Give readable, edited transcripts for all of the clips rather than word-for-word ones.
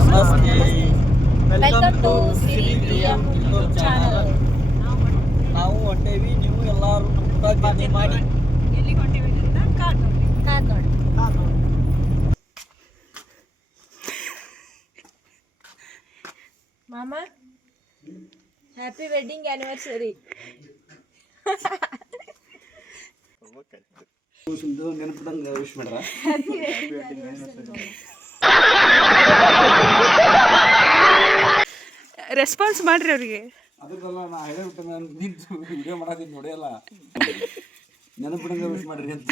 ನಮಸ್ತೆ. Welcome to Siri Priyam YouTube channel. ನಾವು ಹೊಂಟೇವಿ, ನೀವು ಎಲ್ಲರೂ ಕೂಡ ಜರ್ನಿ ಮಾಡಿ. ಎಲ್ಲಿ ಹೊಂಟೇವಿ ಅಂತ ಕಾದ್ ನೋಡಿ. ಮಾಮ, ಹ್ಯಾಪಿ ವೆಡ್ಡಿಂಗ್ ಆನಿವರ್ಸರಿ. ನೆನಪದಂಗ ವಿಶ್ ಮಾಡ್ರ. ರೆಸ್ಪಾನ್ಸ್ ಮಾಡ್ರಿ ಅವ್ರಿಗೆ. ಅದಕ್ಕಲ್ಲ ನಾ ಹೇಳಿಬಿಟ್ಟು ನಾನು ನಿಂತು ವಿಡಿಯೋ ಮಾಡೋದಿದ್ದು ನೋಡಿಯಲ್ಲ, ನೆನಪದಂಗ ವಿಶ್ ಮಾಡ್ರಿ ಅಂತ.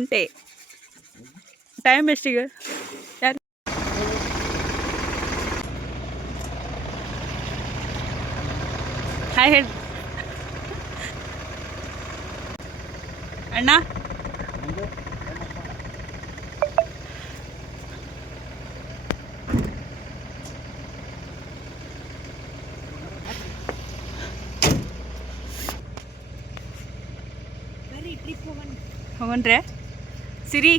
ಉಂಟೆ ಟೈಮ್ ಎಷ್ಟೀಗ? ಯಾರು ಹಾಯ್ ಹೇಳಿ ಅಣ್ಣ. ಹೋಗನ್ರೆ ಸಿರಿ.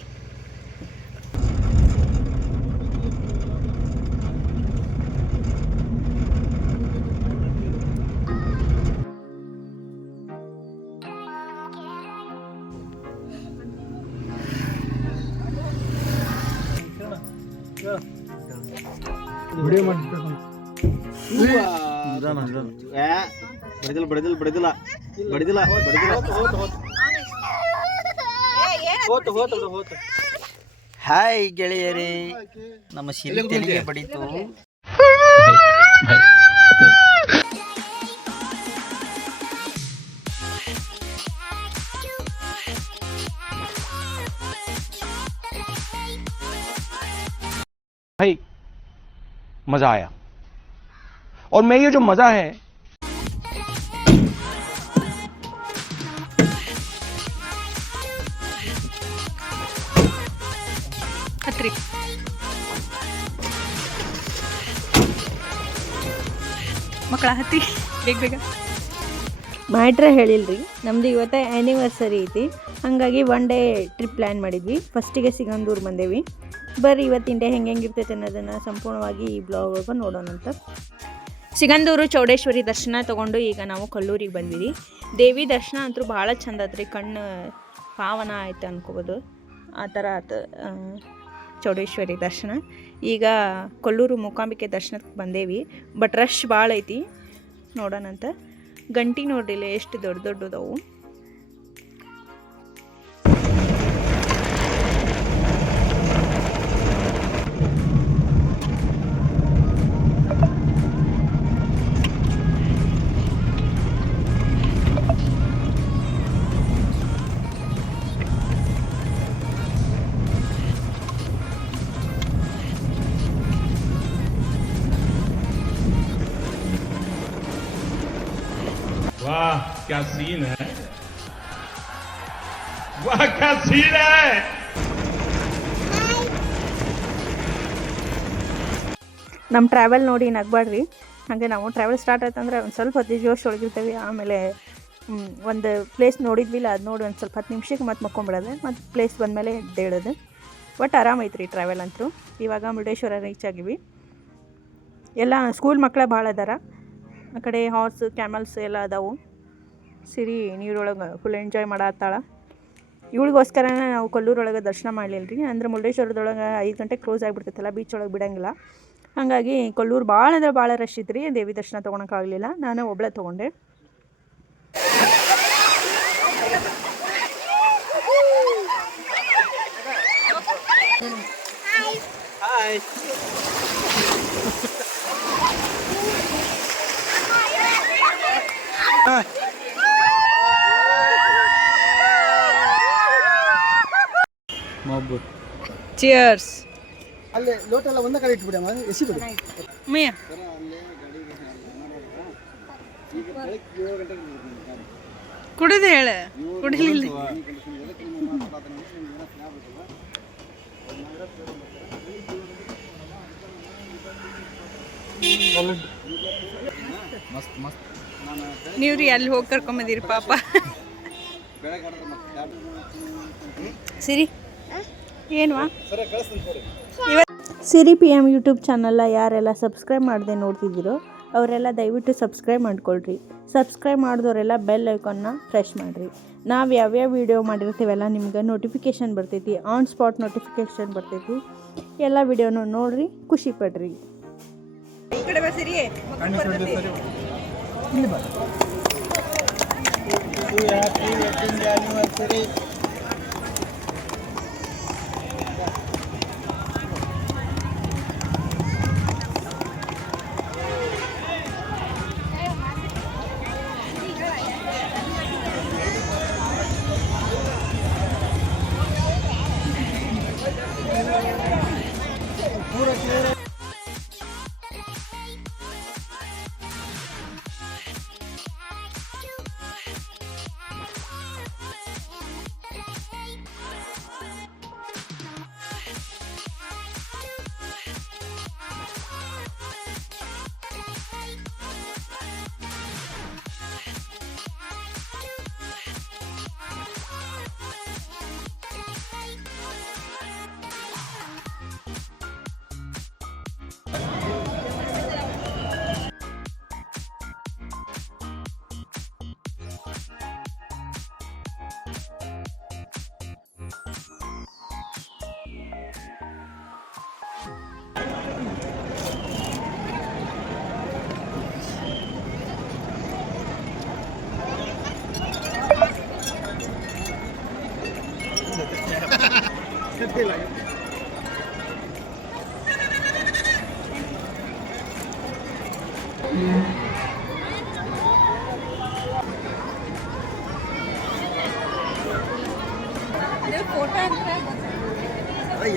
ವಿಡಿಯೋ ಮಾಡ್ಬೇಕು. ಹಾಯ್ ಗೆಳೆಯರೇ, ನಮ್ಮ ಸಿರಿ ತೆಲಿಗೆ ಬಡಿತು. भाई मजा आया, और मैं ये जो मजा है ಹತ್ರಿ ಮಕ್ಕಳ ಹತ್ತಿ ಬೇಗ. ಮಾಡ್ರೆ ಹೇಳಿಲ್ರಿ, ನಮ್ದು ಇವತ್ತು ಆ್ಯನಿವರ್ಸರಿ ಐತಿ. ಹಾಗಾಗಿ ಒನ್ ಡೇ ಟ್ರಿಪ್ ಪ್ಲ್ಯಾನ್ ಮಾಡಿದ್ವಿ. ಫಸ್ಟಿಗೆ ಸಿಗಂದೂರು ಬಂದೇವಿ. ಬರ್ರಿ ಇವತ್ತಿನ ಡೇ ಹೆಂಗಿರ್ತೈತೆ ಅನ್ನೋದನ್ನು ಸಂಪೂರ್ಣವಾಗಿ ಈ ಬ್ಲಾಗ್ ಒಳಗೆ ನೋಡೋಣಂತ. ಸಿಗಂದೂರು ಚೌಡೇಶ್ವರಿ ದರ್ಶನ ತೊಗೊಂಡು ಈಗ ನಾವು ಕಲ್ಲೂರಿಗೆ ಬಂದಿವಿ. ದೇವಿ ದರ್ಶನ ಅಂತೂ ಭಾಳ ಚಂದ ಆತ್ರಿ, ಕಣ್ಣು ಪಾವನ ಆಯ್ತು ಅನ್ಕೋಬೋದು. ಆ ಥರ ಆತು ಚೌಡೇಶ್ವರಿ ದರ್ಶನ. ಈಗ ಕೊಲ್ಲೂರು ಮೂಕಾಂಬಿಕೆ ದರ್ಶನಕ್ಕೆ ಬಂದೇವಿ. ಬಟ್ ರಶ್ ಭಾಳ ಐತಿ, ನೋಡೋಣಂತ. ಗಂಟಿ ನೋಡ್ರಿಲ್ಲ ಎಷ್ಟು ದೊಡ್ಡ ದೊಡ್ಡದವು. वाह क्या सीन है, वाह क्या सीन है. ನಮ್ಮ ಟ್ರಾವೆಲ್ ನೋಡಿ ನಗಬೇಡ್ರಿ. ಹಾಗೆ ನಾವು ಟ್ರಾವೆಲ್ ಸ್ಟಾರ್ಟ್ ಆಯ್ತಂದ್ರೆ ಒಂದು ಸ್ವಲ್ಪ ಹೊತ್ತು ಜೋಶ್ ಒಳಗಿರ್ತೀವಿ. ಆಮೇಲೆ ಒಂದು ಪ್ಲೇಸ್ ನೋಡಿದ್ವಿಲ್ಲ, ಅದು ನೋಡಿ ಒಂದು ಸ್ವಲ್ಪ 10 ನಿಮಿಷಕ್ಕೆ ಮತ್ತೆ ಮಕ್ಕೊಂಬಿಡೋದು. ಮತ್ತು ಪ್ಲೇಸ್ ಬಂದಮೇಲೆ ಎದ್ದೇಳೋದು. ಒಟ್ಟು ಆರಾಮೈತ್ರಿ ಟ್ರಾವೆಲ್ ಅಂತೂ. ಇವಾಗ ಮುರುಡೇಶ್ವರ ರೀಚ್ ಆಗಿವಿ. ಎಲ್ಲ ಸ್ಕೂಲ್ ಮಕ್ಕಳ ಭಾಳ ಅದಾರ. ಆ ಕಡೆ ಹಾರ್ಸ್ ಕ್ಯಾಮಲ್ಸ್ ಎಲ್ಲ ಅದಾವು. ಸಿರಿ ನೀರೊಳಗೆ ಫುಲ್ ಎಂಜಾಯ್ ಮಾಡತ್ತಾಳ. ಇವಳಿಗೋಸ್ಕರನೇ ನಾವು ಕೊಲ್ಲೂರೊಳಗೆ ದರ್ಶನ ಮಾಡಲಿಲ್ಲ ರೀ. ಅಂದ್ರೆ ಮುರುಡೇಶ್ವರದೊಳಗೆ 5 ಗಂಟೆಗೆ ಕ್ಲೋಸ್ ಆಗಿಬಿಡ್ತೈತಲ್ಲ, ಬೀಚ್ ಒಳಗೆ ಬಿಡೋಂಗಿಲ್ಲ. ಹಾಗಾಗಿ ಕೊಲ್ಲೂರು ಭಾಳ ಅಂದ್ರೆ ಭಾಳ ರಶ್ ಇತ್ತು ರೀ. ದೇವಿ ದರ್ಶನ ತೊಗೊಳಕ್ಕಾಗಲಿಲ್ಲ, ನಾನು ಒಬ್ಬಳೇ ತೊಗೊಂಡೆ. ಚಿಯರ್ಸ್. ಅಲ್ಲೇ ಲೋಟ ಎಲ್ಲ ಒಂದೇ ಕಡೆ ಇಟ್ಬಿಡಮ್ಮ, ಎಸಿಬಿಡಿ. ಮೇಯ ಕುಡಿದು ಹೇಳ, ಕುಡಿಲಿಲ್ಲ. ನೀವು ರೀ ಅಲ್ಲಿ ಹೋಗಿ ಕರ್ಕೊಂಬಂದಿರಿ ಪಾಪ. ಸಿರಿ ಏನ್ವಾ ಸಿರಿ ಪಿ ಎಮ್ ಯೂಟ್ಯೂಬ್ ಚಾನಲ್ನ ಯಾರೆಲ್ಲ ಸಬ್ಸ್ಕ್ರೈಬ್ ಮಾಡದೆ ನೋಡ್ತಿದ್ದೀರೋ ಅವರೆಲ್ಲ ದಯವಿಟ್ಟು ಸಬ್ಸ್ಕ್ರೈಬ್ ಮಾಡ್ಕೊಳ್ರಿ. ಸಬ್ಸ್ಕ್ರೈಬ್ ಮಾಡಿದವರೆಲ್ಲ ಬೆಲ್ ಐಕಾನ್ನ ಪ್ರೆಸ್ ಮಾಡಿರಿ. ನಾವು ಯಾವ್ಯಾವ ವೀಡಿಯೋ ಮಾಡಿರ್ತೀವಲ್ಲ ನಿಮ್ಗೆ ನೋಟಿಫಿಕೇಷನ್ ಬರ್ತೈತಿ, ಆನ್ ಸ್ಪಾಟ್ ನೋಟಿಫಿಕೇಷನ್ ಬರ್ತೈತಿ. ಎಲ್ಲ ವೀಡಿಯೋನು ನೋಡ್ರಿ, ಖುಷಿ ಪಡ್ರಿ.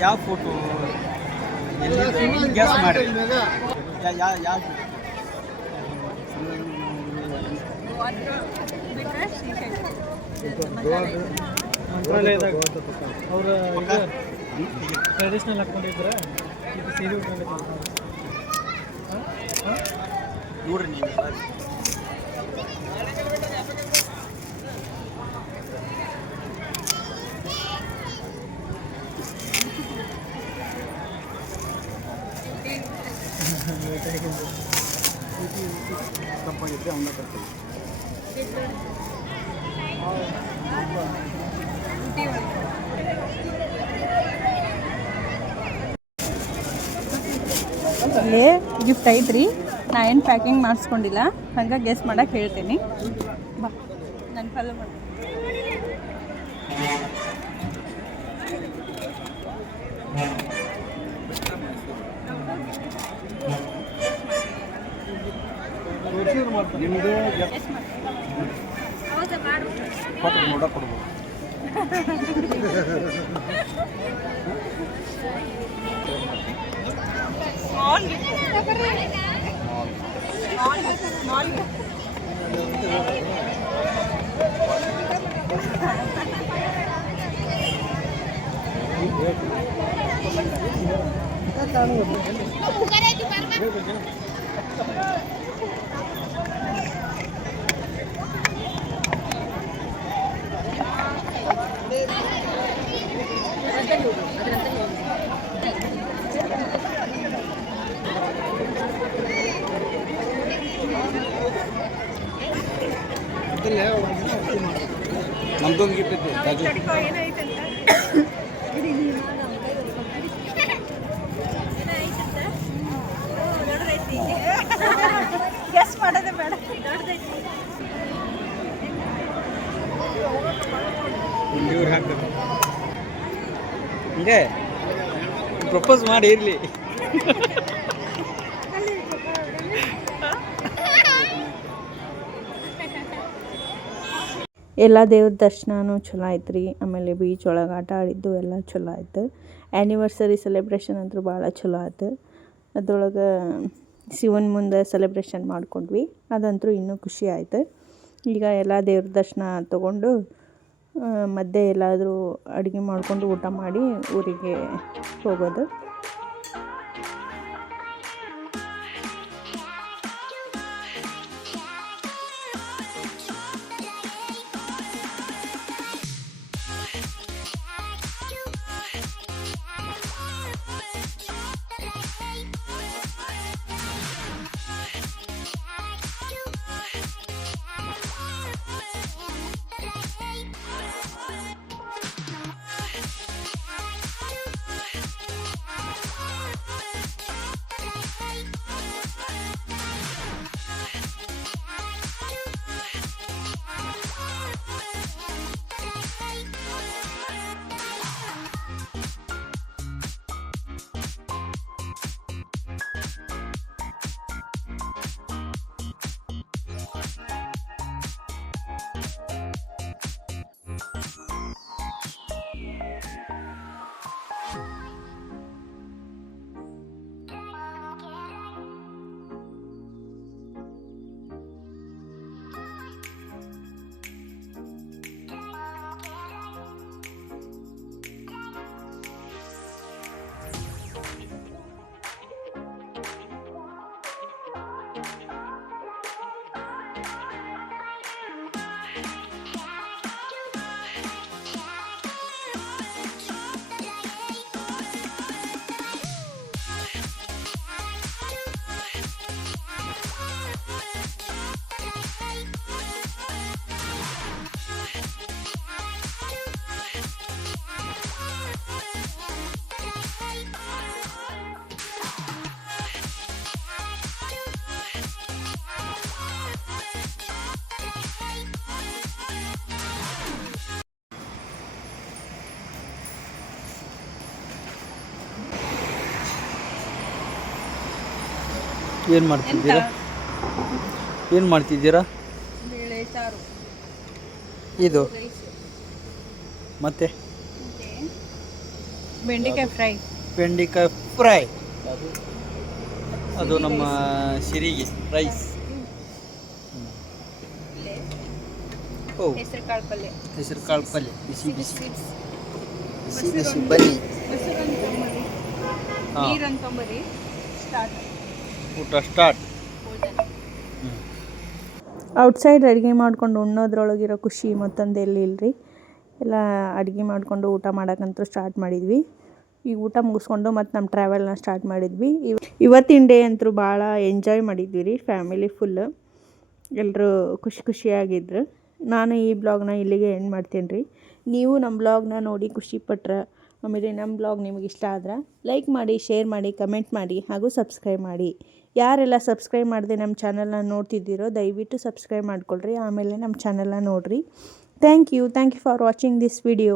ಯಾವ ಫೋಟೋ ಗ್ಯಾಸ್ ಮಾಡಿ ಯಾವ ಮಂತ್ರಾಲಯದಾಗ ಅವ್ರ ಟ್ರೆಡಿಷ್ನಲ್ ಹಾಕ್ಕೊಂಡಿದ್ರ ಇದು ಸೀರೆ ಉಟ್ಕೊಂಡಿದ್ರು ನೋಡ್ರಿ ನೀವು ತಪ್ಪಾಗಿದ್ರೆ ಅವನ್ನ ಕರ್ತೀವಿ. ಇಲ್ಲಿ ಗಿಫ್ಟ್ ಐತ್ರಿ. ನಾ ಏನು ಪ್ಯಾಕಿಂಗ್ ಮಾಡಿಸ್ಕೊಂಡಿಲ್ಲ, ಹಂಗೆ ಗೆಸ್ ಮಾಡಕ್ಕೆ ಹೇಳ್ತೀನಿ. ಬಾ ನನ್ನ ಫಾಲೋ ಮಾಡಿ. ನಿಮ್ಮದು ಕೊಟ್ಟು ನೋಡ ಕೊಡ್ಬೋದು. ನಮ್ದೊಂದು ಗಿಫ್ಟ್ ಇತ್ತು ರಾಜು. ಗೆಸ್ ಮಾಡೋದೇ ಬೇಡ. ಇವ್ರು ಹಾಕ್ಬೇಕು ಹಿಂಗೆ ಪ್ರಪೋಸ್ ಮಾಡಿ ಇರಲಿ. ಎಲ್ಲ ದೇವ್ರ ದರ್ಶನನೂ ಚಲೋ ಆಯ್ತು ರೀ. ಆಮೇಲೆ ಬೀಚ್ ಒಳಗೆ ಆಟ ಆಡಿದ್ದು ಎಲ್ಲ ಚಲೋ ಆಯ್ತು. ಆ್ಯನಿವರ್ಸರಿ ಸೆಲೆಬ್ರೇಷನ್ ಅಂತೂ ಭಾಳ ಚಲೋ ಆಯ್ತು. ಅದ್ರೊಳಗೆ ಶಿವನ ಮುಂದೆ ಸೆಲೆಬ್ರೇಷನ್ ಮಾಡ್ಕೊಂಡ್ವಿ, ಅದಂತೂ ಇನ್ನೂ ಖುಷಿ ಆಯ್ತು. ಈಗ ಎಲ್ಲ ದೇವ್ರ ದರ್ಶನ ತೊಗೊಂಡು ಮಧ್ಯೆ ಎಲ್ಲಾದರೂ ಅಡುಗೆ ಮಾಡಿಕೊಂಡು ಊಟ ಮಾಡಿ ಊರಿಗೆ ಹೋಗೋದು. ಏನು ಮಾಡ್ತಿದ್ದೀರಾ? ಏನು ಮಾಡ್ತಿದ್ದೀರಾ? ಬೇಳೆ ಸಾರು ಇದು ಮತ್ತೆ ಬೆಂಡೆಕಾಯಿ ಫ್ರೈ. ಬೆಂಡೆಕಾಯಿ ಫ್ರೈ. ಅದು ನಮ್ಮ ಸಿರಿಗೆ ರೈಸ್. ಓ, ಹೆಸರು ಕಾಳು ಪಲ್ಯ. ಹೆಸರು ಕಾಳು ಪಲ್ಯ ಬಿಸಿ ಬಿಸಿ ಬಿಸಿ ಬಿಸಿ ಬನ್ನಿ. ಹಾಂ, ನೀರು ಅಂತಂಬರಿ ಸ್ಟಾರ್ಟ್. ಊಟ ಸ್ಟಾರ್ಟ್. ಔಟ್ಸೈಡ್ ಅಡುಗೆ ಮಾಡ್ಕೊಂಡು ಉಣ್ಣೋದ್ರೊಳಗಿರೋ ಖುಷಿ ಮತ್ತೊಂದು ಎಲ್ಲಿಲ್ರಿ. ಎಲ್ಲ ಅಡುಗೆ ಮಾಡಿಕೊಂಡು ಊಟ ಮಾಡೋಕ್ಕಂತೂ ಸ್ಟಾರ್ಟ್ ಮಾಡಿದ್ವಿ. ಈಗ ಊಟ ಮುಗಿಸ್ಕೊಂಡು ಮತ್ತು ನಮ್ಮ ಟ್ರಾವೆಲ್ನ ಸ್ಟಾರ್ಟ್ ಮಾಡಿದ್ವಿ. ಇವತ್ತಿನ ಡೇ ಅಂತೂ ಭಾಳ ಎಂಜಾಯ್ ಮಾಡಿದ್ವಿ ರೀ, ಫ್ಯಾಮಿಲಿ ಫುಲ್ಲು. ಎಲ್ಲರೂ ಖುಷಿಯಾಗಿದ್ರು. ನಾನು ಈ ಬ್ಲಾಗ್ನ ಇಲ್ಲಿಗೆ ಎಂಡ್ ಮಾಡ್ತೀನಿ ರೀ. ನೀವು ನಮ್ಮ ಬ್ಲಾಗ್ನ ನೋಡಿ ಖುಷಿಪಟ್ರೆ, ಆಮೇಲೆ ನಮ್ಮ ಬ್ಲಾಗ್ ನಿಮಗೆ ಇಷ್ಟ ಆದ್ರೆ ಲೈಕ್ ಮಾಡಿ, ಶೇರ್ ಮಾಡಿ, ಕಮೆಂಟ್ ಮಾಡಿ ಹಾಗೂ ಸಬ್ಸ್ಕ್ರೈಬ್ ಮಾಡಿ. ಯಾರೆಲ್ಲ ಸಬ್ಸ್ಕ್ರೈಬ್ ಮಾಡದೆ ನಮ್ಮ ಚಾನಲ್ನ ನೋಡ್ತಿದ್ದೀರೋ ದಯವಿಟ್ಟು ಸಬ್ಸ್ಕ್ರೈಬ್ ಮಾಡ್ಕೊಳ್ರಿ, ಆಮೇಲೆ ನಮ್ಮ ಚಾನಲ್ನ ನೋಡಿರಿ. Thank you for watching this video.